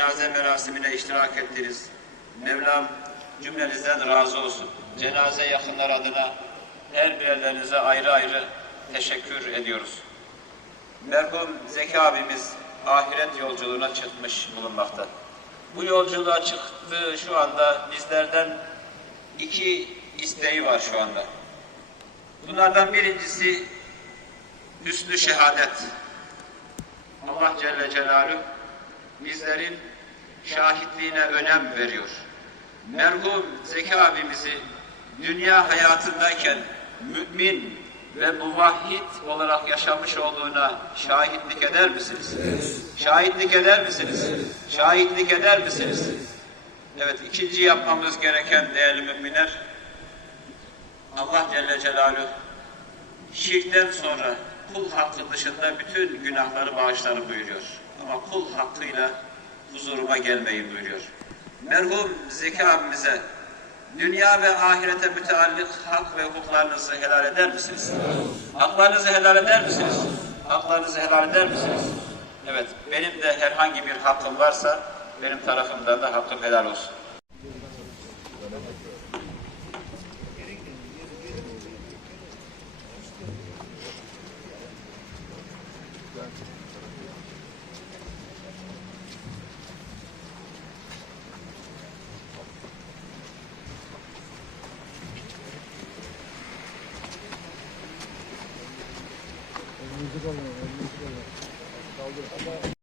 cenaze merasimine iştirak ettiniz. Mevlam cümlenizden razı olsun. Cenaze yakınlar adına her birerlerinize ayrı ayrı teşekkür ediyoruz. Merhum Zeki abimiz ahiret yolculuğuna çıkmış bulunmakta. Bu yolculuğa çıktığı şu anda bizlerden iki isteği var şu anda. Bunlardan birincisi hüsnü şehadet. Allah Celle Celaluhu bizlerin şahitliğine önem veriyor. Merhum Zeki abimizi dünya hayatındayken mümin ve muvahhid olarak yaşamış olduğuna şahitlik eder misiniz? Şahitlik eder misiniz? Şahitlik eder misiniz? Evet, ikinci yapmamız gereken değerli müminler, Allah Celle Celaluhu şirkten sonra kul hakkı dışında bütün günahları bağışlar buyuruyor. Ama kul hakkıyla huzuruma gelmeyi buyuruyor. Merhum Zeki abimize dünya ve ahirete müteallik hak ve hukuklarınızı helal eder misiniz? Haklarınızı helal eder misiniz? Haklarınızı helal eder misiniz? Evet, benim de herhangi bir hakkım varsa benim tarafımdan da hakkım helal olsun. Müzik olmuyor, müzik olmuyor. Kaldır.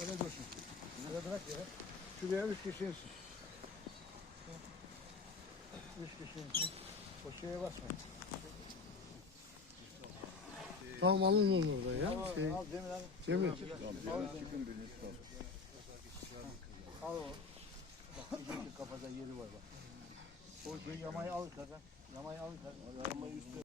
Öyle dursun. Öyle bırak ya. Şuraya üç kişi insin. Üç kişi insin. O şeye basma. Tamam alın onu orada ya. Şey, Al Cemil abi. Cemil. Al. Al o. Bak kafada yeri var bak. O şey yamayı al yukarıdan. Yamayı al yukarıdan. Yamayı üstüne